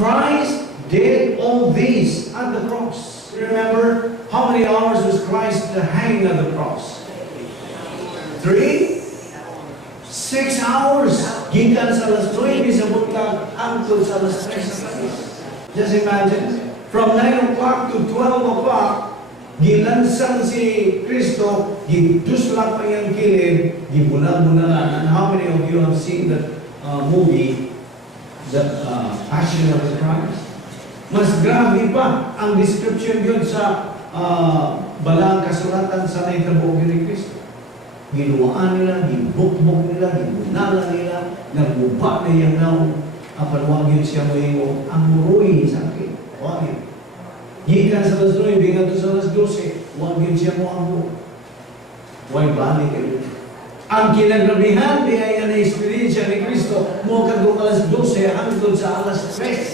Christ did all these at the cross. Remember, how many hours was Christ hanging at the cross? 3? 6 hours. Gikan sa alas 9, isabot ka angkol sa alas 3 sa palis. Just imagine, from 9 o'clock to 12 o'clock, gilansan si Kristo, giduslak pa yung kilid, gibunan-bunalan. And how many of you have seen that movie, The Passion of the Christ? Mas grabe pa ang description yun sa balang kasulatan sa naitabuog ni Kristo. Ginuwaan nila, gibukbok nila, gibunalan nila, nagbuba na yung naong apalwagin siya mo yung ang muruin sa akin. Wagin. Gikan sa alas 9, bingat sa alas 12, wagin siya mo ang buo. Huwag balik kayo. Ang kinagrabihan, di ay na experience ni Kristo, mo kagong alas 12, hangtod sa alas 3.